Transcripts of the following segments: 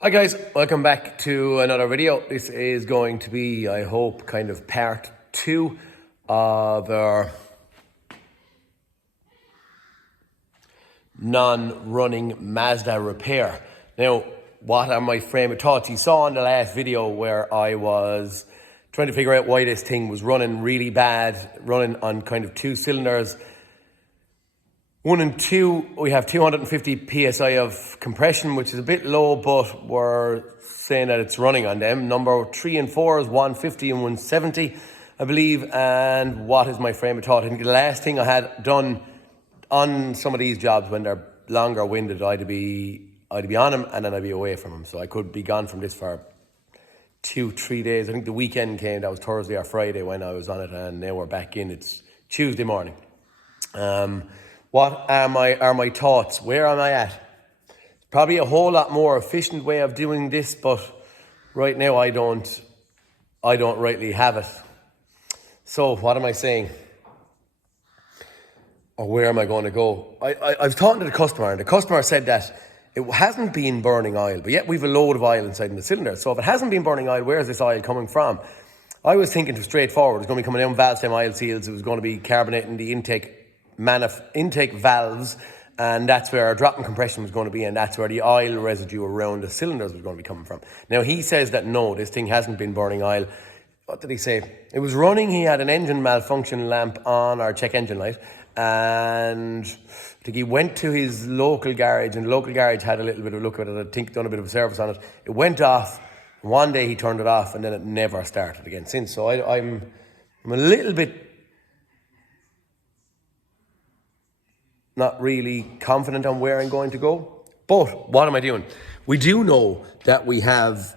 Hi guys, welcome back to another video. This is going to be, I hope, kind of part 2 of our non-running Mazda repair. Now, what are my frame of thoughts? You saw in the last video where I was trying to figure out why this thing was running really bad, running on kind of 2 cylinders. 1 and 2, we have 250 psi of compression, which is a bit low, but we're saying that it's running on them. Number 3 and 4 is 150 and 170, I believe. And what is my frame of thought? I think the last thing I had done on some of these jobs when they're longer winded, I'd be on them and then I'd be away from them. So I could be gone from this for 2-3 days. I think the weekend came, that was Thursday or Friday when I was on it, and now we're back in. It's Tuesday morning. What are my thoughts? Where am I at? Probably a whole lot more efficient way of doing this, but right now I don't rightly have it. So what am I saying? Or where am I going to go? I was talking to the customer, and the customer said that it hasn't been burning oil, but yet we've a load of oil inside in the cylinder. So if it hasn't been burning oil, where is this oil coming from? I was thinking it was straightforward. It was going to be coming down valve stem oil seals. It was going to be carbonating the intake valves, and that's where our drop in compression was going to be, and that's where the oil residue around the cylinders was going to be coming from. Now he says that no, this thing hasn't been burning oil. What did he say? It was running. He had an engine malfunction lamp on, or check engine light, and I think he went to his local garage, and the local garage had a little bit of a look at it. I think done a bit of a service on it. It went off. One day he turned it off, and then it never started again since. So I'm a little bit not really confident on where I'm going to go. But what am I doing? We do know that we have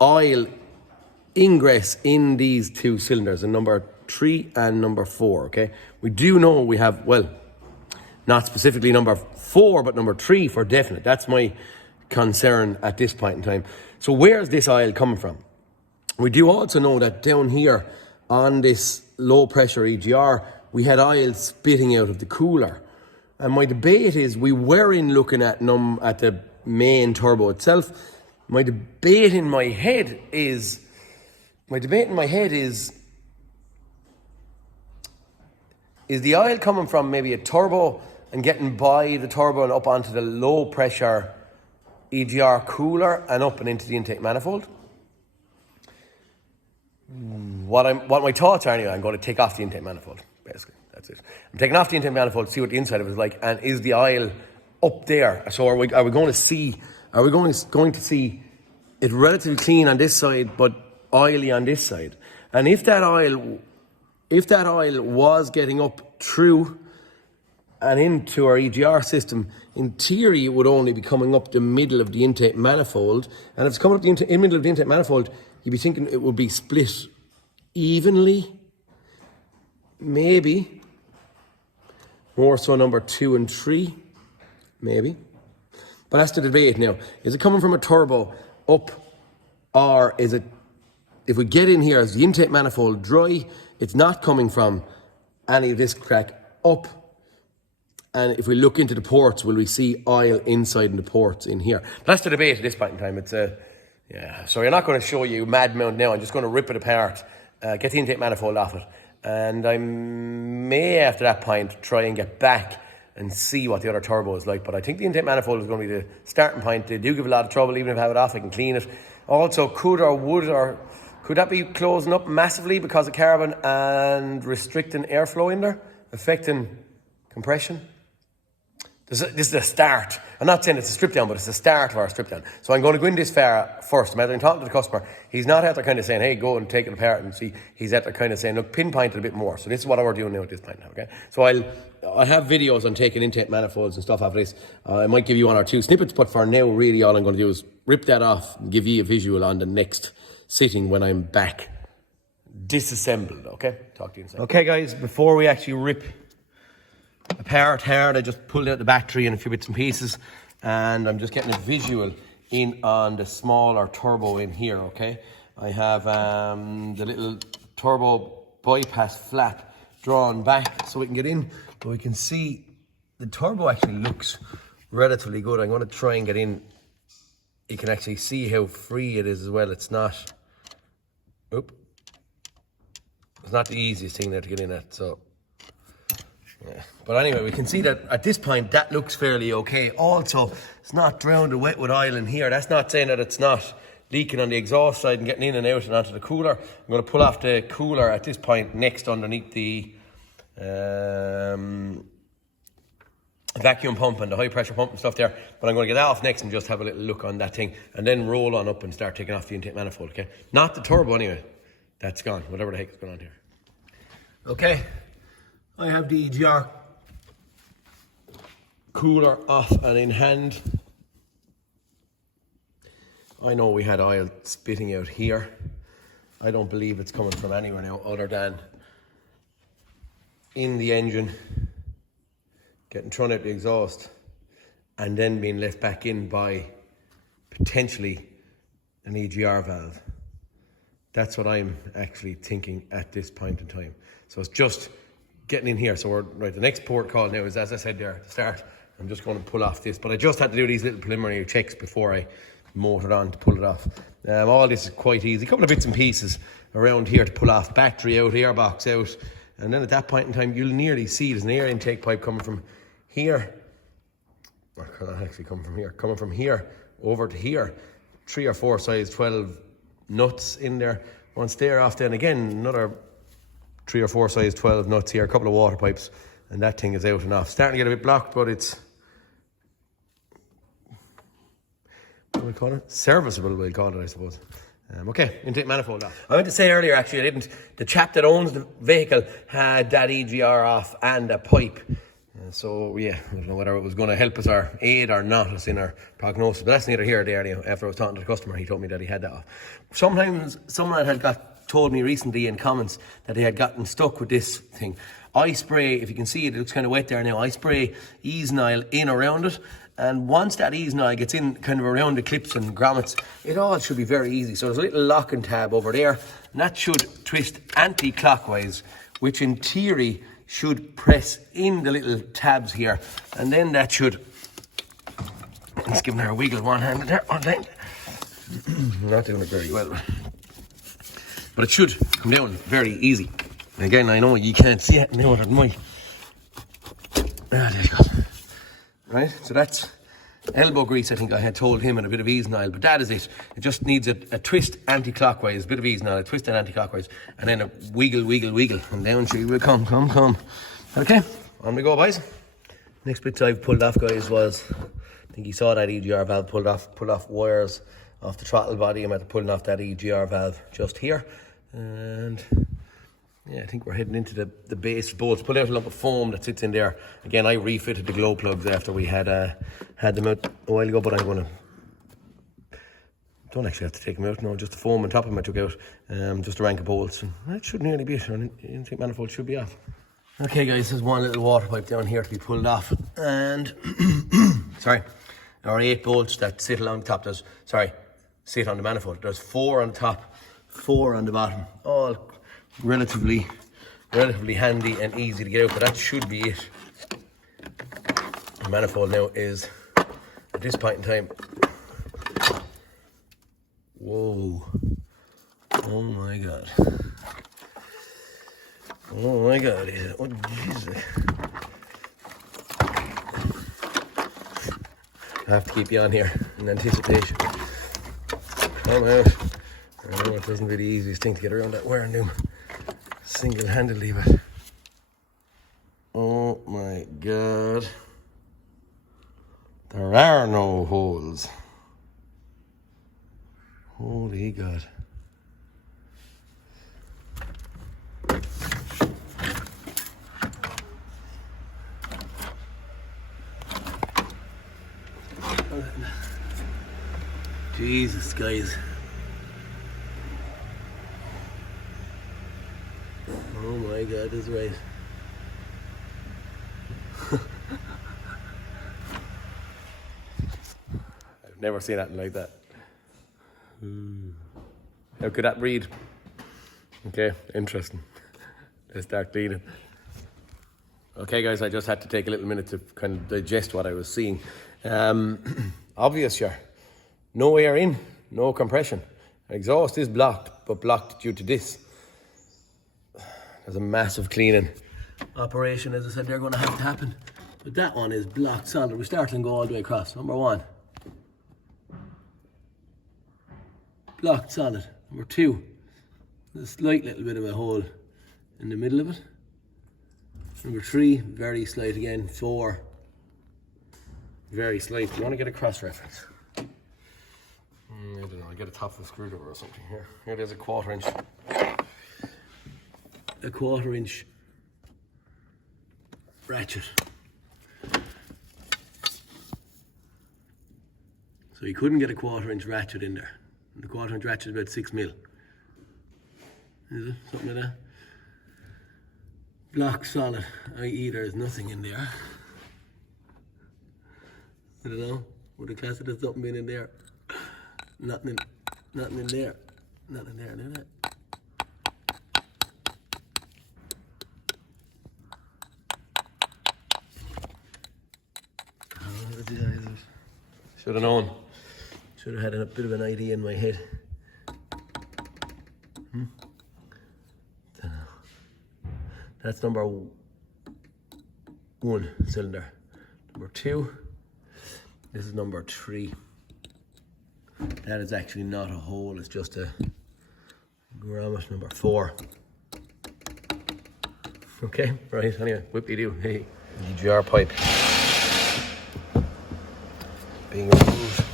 oil ingress in these 2 cylinders, in number 3 and number 4, okay? We do know we have, well, not specifically number 4, but number 3 for definite. That's my concern at this point in time. So where's this oil coming from? We do also know that down here on this low pressure EGR, we had oil spitting out of the cooler. And my debate is, we were in looking at the main turbo itself. My debate in my head is the oil coming from maybe a turbo and getting by the turbo and up onto the low pressure EGR cooler and up and into the intake manifold? What my thoughts are anyway, I'm going to take off the intake manifold. Basically, that's it. I'm taking off the intake manifold to see what the inside of it is like, and is the oil up there? So are we going to see it relatively clean on this side but oily on this side? And if that oil was getting up through and into our EGR system, in theory it would only be coming up the middle of the intake manifold, and if it's coming up the middle of the intake manifold, you'd be thinking it would be split evenly. Maybe more so number 2 and 3, maybe. But that's the debate now. Is it coming from a turbo up, or is it, if we get in here, is the intake manifold dry? It's not coming from any of this crack up. And if we look into the ports, will we see oil inside in the ports in here? That's the debate at this point in time. So you're not going to show you mad mount now. I'm just going to rip it apart, get the intake manifold off it. And I may, after that point, try and get back and see what the other turbo is like. But I think the intake manifold is going to be the starting point. They do give a lot of trouble. Even if I have it off, I can clean it. Also, could that be closing up massively because of carbon and restricting airflow in there, affecting compression? This is a start. I'm not saying it's a strip down, but it's a start of our strip down. So I'm going to go in this far first. I'm talking to the customer. He's not out there kind of saying, hey, go and take it apart and see. He's out there kind of saying, look, pinpoint it a bit more. So this is what we're doing now at this point now, okay? So I have videos on taking intake manifolds and stuff off this. I might give you 1 or 2 snippets, but for now, really all I'm going to do is rip that off and give you a visual on the next sitting when I'm back disassembled, okay? Talk to you in a second. Okay, guys, before we actually rip apart hard, I just pulled out the battery and a few bits and pieces, and I'm just getting a visual in on the smaller turbo in here, okay? I have the little turbo bypass flap drawn back so we can get in, but we can see the turbo actually looks relatively good. I'm going to try and get in you can actually see how free it is as well. It's not, it's not the easiest thing there to get in at, so. Yeah. But anyway, we can see that at this point, that looks fairly okay. Also, it's not drowned wet with oil in here. That's not saying that it's not leaking on the exhaust side and getting in and out and onto the cooler. I'm going to pull off the cooler at this point next underneath the vacuum pump and the high pressure pump and stuff there. But I'm going to get that off next and just have a little look on that thing and then roll on up and start taking off the intake manifold, okay? Not the turbo anyway. That's gone, whatever the heck is going on here. Okay. I have the EGR cooler off and in hand. I know we had oil spitting out here. I don't believe it's coming from anywhere now other than in the engine, getting thrown out the exhaust, and then being left back in by potentially an EGR valve. That's what I'm actually thinking at this point in time. So it's just getting in here. So we're right. The next port call now is, as I said there at the start, I'm just going to pull off this, but I just had to do these little preliminary checks before I motored on to pull it off. All this is quite easy. A couple of bits and pieces around here to pull off. Battery out, airbox out, and then at that point in time, you'll nearly see there's an air intake pipe coming from here. Or can I actually come from here? Coming from here over to here. 3 or 4 size 12 nuts in there. Once they're off, then again another 3 or 4 size 12 nuts here, a couple of water pipes, and that thing is out and off. Starting to get a bit blocked, but it's, what do we call it? Serviceable, we'll call it, I suppose. Okay, intake manifold off. I meant to say earlier, actually, I didn't. The chap that owns the vehicle had that EGR off and a pipe. So, yeah, I don't know whether it was going to help us or aid or not us in our prognosis, but that's neither here nor there. Anyhow, after I was talking to the customer, he told me that he had that off. Sometimes someone had told me recently in comments that they had gotten stuck with this thing. I spray, if you can see it, it looks kind of wet there now. I spray Easenile in around it, and once that Easenile gets in kind of around the clips and grommets, it all should be very easy. So there's a little locking tab over there, and that should twist anti-clockwise, which in theory should press in the little tabs here, and then that should, let's give her a wiggle one-handed there, one hand. Not doing it very well, but it should come down very easy. And again, I know you can't see it now at my, there you go. Right, so that's elbow grease. I think I had told him, and a bit of Easenile, but that is it. It just needs a twist anti-clockwise, a bit of Easenile, a twist and anti-clockwise, and then a wiggle, wiggle, wiggle, and down she will come. Okay, on we go, boys. Next bits I've pulled off, guys, was, I think you saw that EGR valve pulled off wires off the throttle body. I'm at pulling off that EGR valve just here, and yeah, I think we're heading into the base bolts. Pull out a lump of foam that sits in there. Again, I refitted the glow plugs after we had them out a while ago, but I'm going to, don't actually have to take them out, no, just the foam on top of them I took out, just a rank of bolts, and that should nearly be it. Intake manifold should be off. Okay, guys, there's one little water pipe down here to be pulled off, and sorry, there are 8 bolts that sit along the top. Sit on the manifold. There's 4 on the top, 4 on the bottom, all relatively handy and easy to get out, but that should be it. The manifold now is, at this point in time, whoa, oh my god, yeah. Oh Jesus, I have to keep you on here in anticipation. Come out. I know it wasn't really the easiest thing to get around that wearing loom single-handedly, but oh my god, there are no holes. Holy god. Jesus, guys. Oh my god, that's right. I've never seen anything like that. How could that read? Okay, interesting. Let's start cleaning. Okay, guys, I just had to take a little minute to kind of digest what I was seeing. Obvious, sure. No air in, no compression. Exhaust is blocked, but blocked due to this. There's a massive cleaning operation, as I said, they're going to have to happen. But that one is blocked solid. We start and go all the way across. Number 1. Blocked solid. Number 2. There's a slight little bit of a hole in the middle of it. Number 3, very slight again. 4, very slight. You want to get a cross reference. I don't know, I'll get a top of a screwdriver or something here. Here there's a 1/4 inch. A 1/4 inch ratchet. So you couldn't get a 1/4 inch ratchet in there. And the 1/4 inch ratchet is about 6 mil. Is it? Something like that. Block solid, i.e. there's nothing in there. I don't know, would the class there's something been in there? Nothing in there. Nothing in there, isn't it? Should have known. Should have had a bit of an idea in my head. That's number 1 cylinder. Number 2, this is number 3. That is actually not a hole, it's just a grommet. Number 4. Okay, right, anyway, whip-de-doo. Hey, EGR pipe being removed.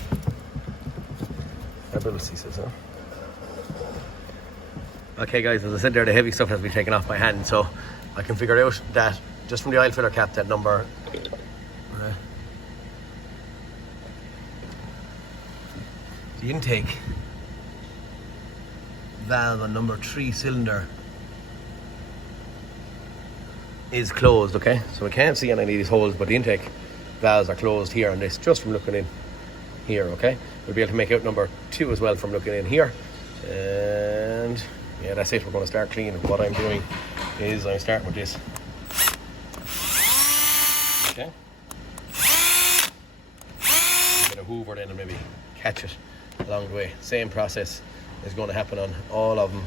Ability says, huh? Okay guys, as I said there, the heavy stuff has been taken off my hand, so I can figure out that just from the oil filler cap, that number the intake valve on number 3 cylinder is closed, okay? So I can't see any of these holes, but the intake valves are closed here on this, just from looking in here, okay? We'll be able to make out number 2 as well from looking in here. And yeah, that's it. We're going to start cleaning. What I'm doing is I'm starting with this. Okay. I'm going to hoover then and maybe catch it along the way. Same process is going to happen on all of them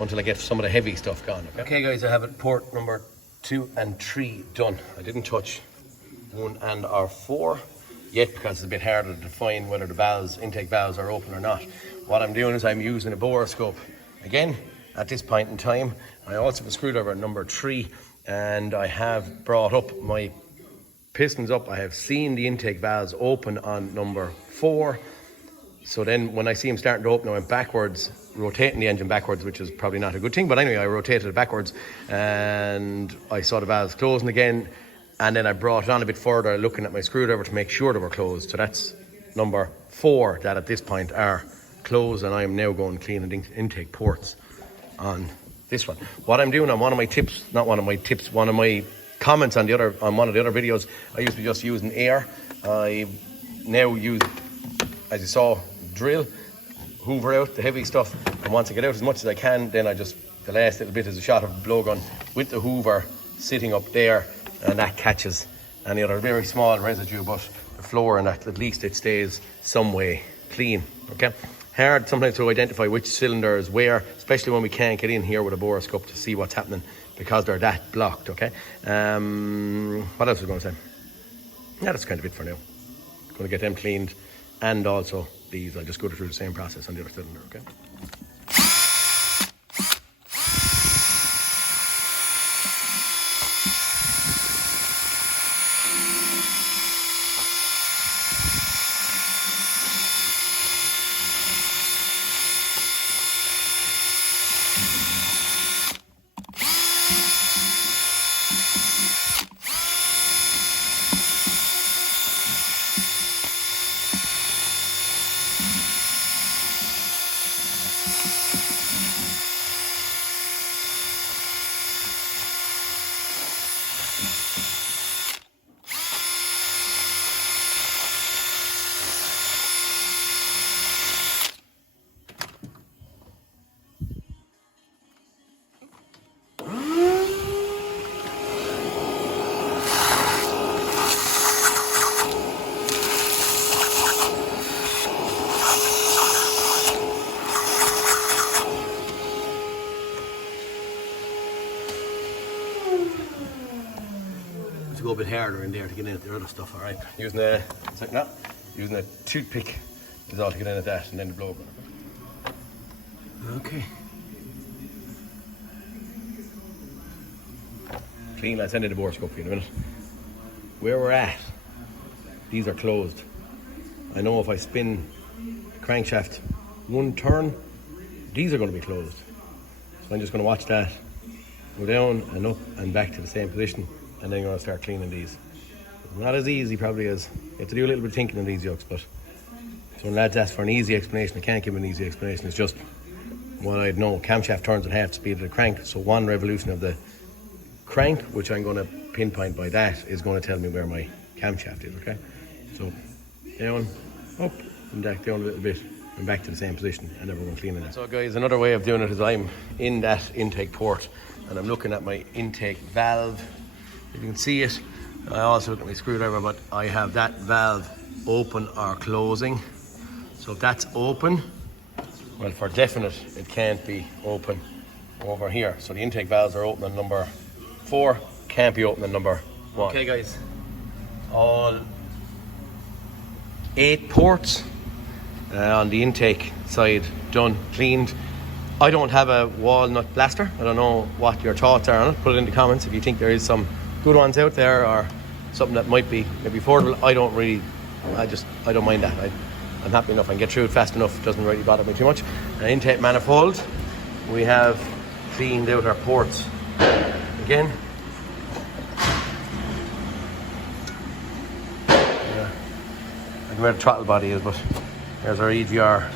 until I get some of the heavy stuff gone. Okay guys, I have it port number 2 and 3 done. I didn't touch 1 and or 4 yet because it's a bit harder to define whether the valves, intake valves, are open or not. What I'm doing is I'm using a borescope again at this point in time. I also have a screwdriver number 3, and I have brought up my pistons up. I have seen the intake valves open on number 4. So then when I see them starting to open, I went backwards, rotating the engine backwards, which is probably not a good thing, but anyway, I rotated it backwards and I saw the valves closing again, and then I brought it on a bit further, looking at my screwdriver to make sure they were closed. So that's number 4 that at this point are closed, and I am now going cleaning intake ports on this one. What I'm doing on one of my comments on one of the other videos, I used to be just using air. I now use, as you saw, drill, hoover out the heavy stuff, and once I get out as much as I can, then I just, the last little bit is a shot of a blowgun with the hoover sitting up there, and that catches any other very small residue, but the floor, and that at least it stays some way clean. Okay, hard sometimes to identify which cylinder is where, especially when we can't get in here with a borescope to see what's happening because they're that blocked. Okay, what else was I going to say? Yeah, that's kind of it for now. Going to get them cleaned, and also these, I'll just go through the same process on the other cylinder. Okay. a bit harder in there to get in at the other stuff, all right? Using a toothpick is all to get in at that, and then the blow up. Okay. Clean, let's end the board scope for you in a minute. Where we're at, these are closed. I know if I spin the crankshaft one turn, these are going to be closed. So I'm just going to watch that go down and up and back to the same position, and then I'm going to start cleaning these. Not as easy probably as, you have to do a little bit of thinking in these yokes, but so when lads ask for an easy explanation, I can't give an easy explanation. It's just what I know. Camshaft turns at half the speed of the crank, so one revolution of the crank, which I'm going to pinpoint by that, is going to tell me where my camshaft is, okay? So down, up, and back down a little bit, and back to the same position, and then we're going to clean it. So guys, another way of doing it is I'm in that intake port, and I'm looking at my intake valve. You can see it. I also look at my screwdriver, but I have that valve open or closing. So if that's open, well, for definite, it can't be open over here. So the intake valves are open on number 4, can't be open on number 1. Okay guys, all 8 ports on the intake side done, cleaned. I don't have a walnut blaster. I don't know what your thoughts are on it. Put it in the comments if you think there is some good ones out there or something that might be maybe affordable. I don't mind that. I'm happy enough. I can get through it fast enough. It doesn't really bother me too much. An intake manifold. We have cleaned out our ports again. Yeah. I don't know where the throttle body is, but there's our EGR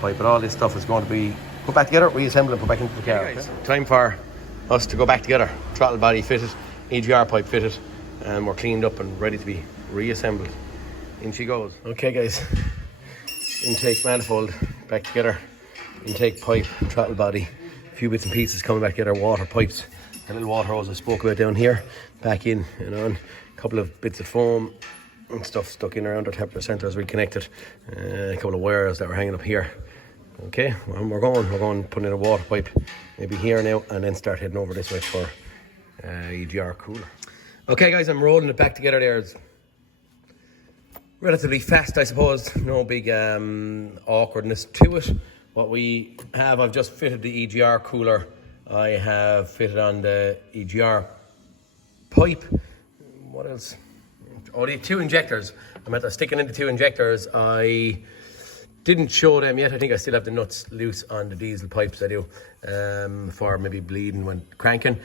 pipe. But all this stuff is going to be put back together, reassemble and put back into the car. Okay. Time for us to go back together. Throttle body fitted, EGR pipe fitted, and we're cleaned up and ready to be reassembled. In she goes. Okay guys, intake manifold back together, intake pipe, throttle body, a few bits and pieces coming back together, water pipes, a little water hose I spoke about down here, back in and on, a couple of bits of foam and stuff stuck in around our temperature sensors reconnected, a couple of wires that were hanging up here. Okay, well, we're going to put in a water pipe maybe here now, and then start heading over this way for EGR cooler. Okay guys, I'm rolling it back together there. It's relatively fast, I suppose. No big awkwardness to it. What we have, I've just fitted the EGR cooler. I have fitted on the EGR pipe. What else? Oh, the 2 injectors. I'm at sticking in the 2 injectors. I didn't show them yet. I think I still have the nuts loose on the diesel pipes I do for maybe bleeding when cranking.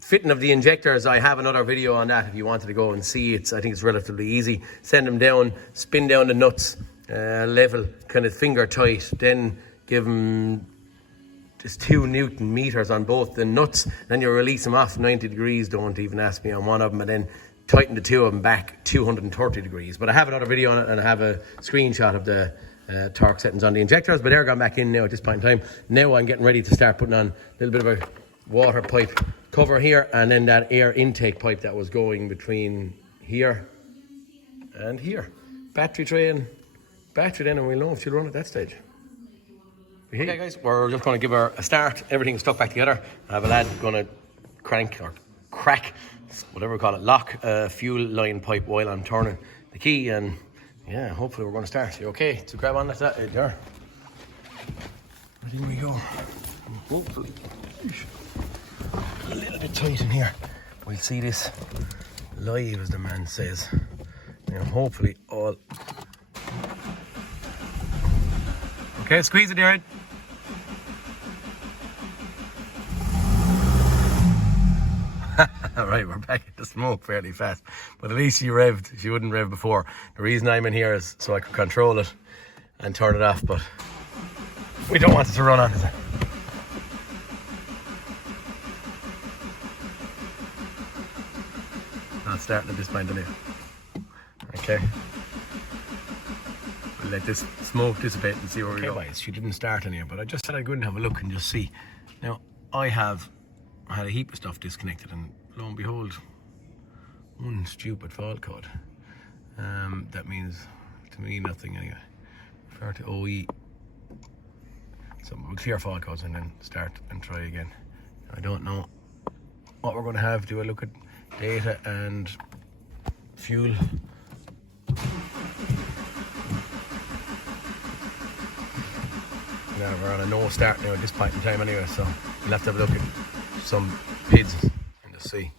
Fitting of the injectors, I have another video on that if you wanted to go and see it. I think it's relatively easy. Send them down, spin down the nuts, level, kind of finger tight, then give them just 2 Newton meters on both the nuts, then you release them off 90 degrees, don't even ask me, on one of them, and then tighten the 2 of them back 230 degrees. But I have another video on it, and I have a screenshot of the torque settings on the injectors, but they're gone back in now at this point in time. Now I'm getting ready to start putting on a little bit of a water pipe cover here, and then that air intake pipe that was going between here and here. Battery tray and battery then, and we'll know if she'll run at that stage. Okay guys, we're just going to give her a start. Everything's stuck back together. I have a lad going to crank or crack, whatever we call it, lock a fuel line pipe while I'm turning the key, and yeah, hopefully we're going to start. You okay to grab on that there? Here we go. Hopefully a little bit tight in here. We'll see this live, as the man says. Now hopefully all okay. Squeeze it, Darren. Alright, we're back at the smoke fairly fast, but at least she revved. She wouldn't rev before. The reason I'm in here is so I can control it and turn it off, but we don't want it to run on it. Not starting at this point anyway. Okay. We'll let this smoke dissipate and see where we go. Guys, she didn't start in here, but I just said I'd go and have a look and just see. Now, I had a heap of stuff disconnected, and lo and behold, one stupid fault code. That means to me nothing anyway. Refer to OE. So we'll clear fault codes and then start and try again. I don't know what we're going to have. Do I look at data and fuel. Now we're on a no start now at this point in time anyway, so we'll have to have a look at some PIDs in the sea.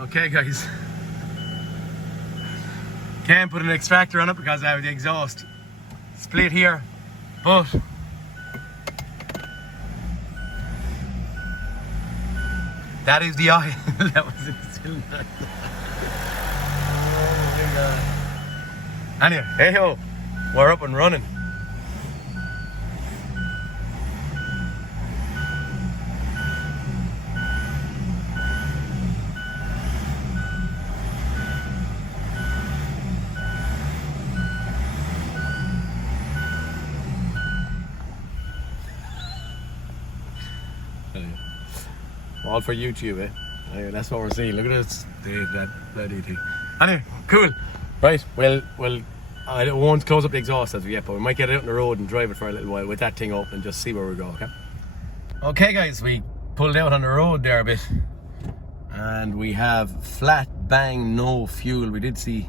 Okay guys, can't put an X factor on it because I have the exhaust split here, but that is the oil that was in the cylinder. Anyway, hey ho, we're up and running. All for YouTube, eh? Anyway, that's what we're seeing. Look at this, that bloody thing. Anyway, cool. Right, well, I won't close up the exhaust as of yet, but we might get it out on the road and drive it for a little while with that thing up and just see where we go, okay? Okay guys, we pulled out on the road there a bit and we have flat bang no fuel. We did see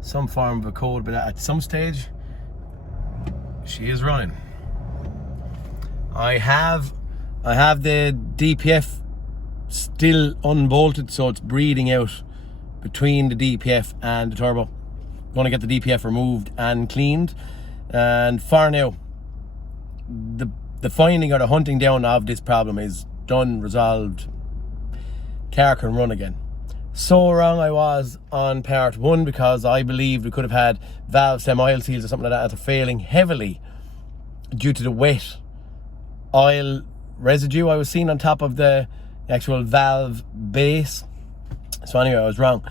some form of a code, but at some stage she is running. I have the DPF still unbolted, so it's breathing out between the DPF and the turbo. Going to get the DPF removed and cleaned, and for now the finding or the hunting down of this problem is done, resolved. Car can run again. So wrong I was on part one, because I believed we could have had valve stem oil seals or something like that that are failing heavily due to the wet oil residue I was seeing on top of the actual valve base. So anyway, I was wrong.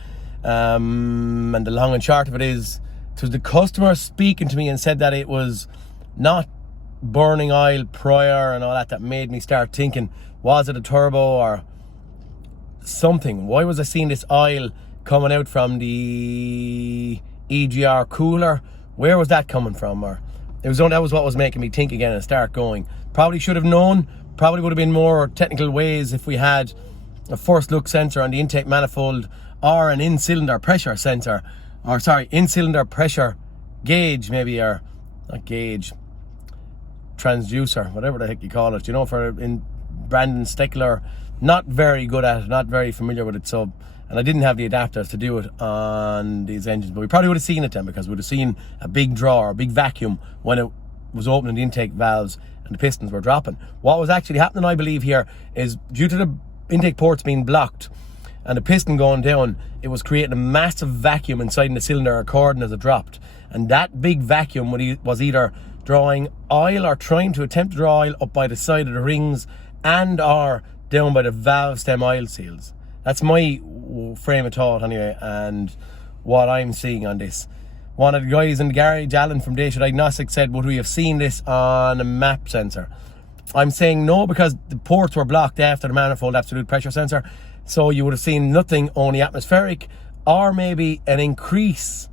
And the long and short of it is, it was the customer speaking to me and said that it was not burning oil prior and all that made me start thinking, was it a turbo or something? Why was I seeing this oil coming out from the EGR cooler? Where was that coming from? Or that was what was making me think again and start going. Probably should have known. Probably would have been more technical ways if we had a first look sensor on the intake manifold, or an in-cylinder pressure sensor, or sorry, in-cylinder pressure gauge maybe, or not gauge, transducer, whatever the heck you call it, you know, for in Brandon Steckler, not very good at it, not very familiar with it, so, and I didn't have the adapters to do it on these engines, but we probably would have seen it then, because we would have seen a big draw or a big vacuum when it was opening the intake valves and the pistons were dropping. What was actually happening, I believe, here is due to the intake ports being blocked and the piston going down, it was creating a massive vacuum inside the cylinder according as it dropped, and that big vacuum was either drawing oil or trying to attempt to draw oil up by the side of the rings and or down by the valve stem oil seals. That's my frame of thought anyway, and what I'm seeing on this. One of the guys in the garage, Alan from Dacia Diagnostics, said, would we have seen this on a map sensor? I'm saying no, because the ports were blocked after the manifold absolute pressure sensor, so you would have seen nothing, only atmospheric, or maybe an increase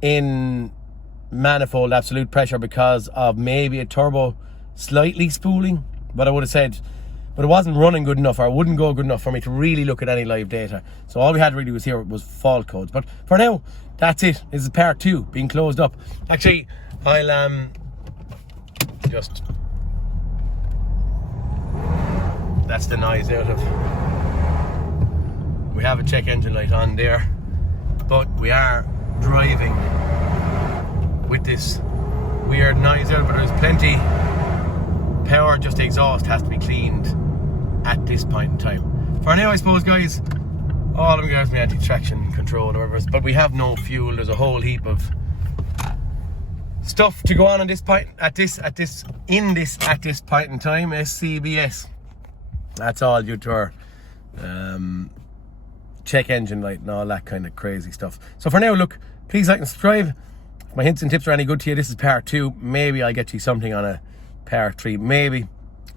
in manifold absolute pressure because of maybe a turbo slightly spooling. But I would have said, but it wasn't running good enough, or it wouldn't go good enough for me to really look at any live data. So all we had really was here was fault codes. But for now, that's it. This is part 2 being closed up. Actually, I'll just, that's the noise out of, we have a check engine light on there, but we are driving with this weird noise out, but there's plenty power, just the exhaust has to be cleaned at this point in time. For now, I suppose, guys, all of them gives me anti-traction control or whatever, but we have no fuel. There's a whole heap of stuff to go on this point, at this point in time. SCBS, that's all due to our check engine light and all that kind of crazy stuff. So for now, look, please like and subscribe. If my hints and tips are any good to you, this is part 2. Maybe I'll get you something on a part 3. Maybe.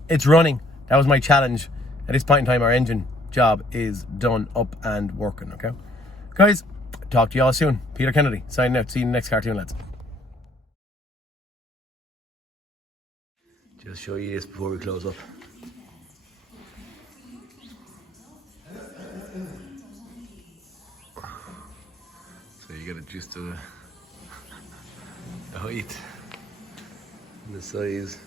It's running. That was my challenge. At this point in time, our engine job is done, up and working, okay? Guys, talk to you all soon. Peter Kennedy, signing out. See you in the next cartoon, lads. Just show you this before we close up. get it just to the height and the size.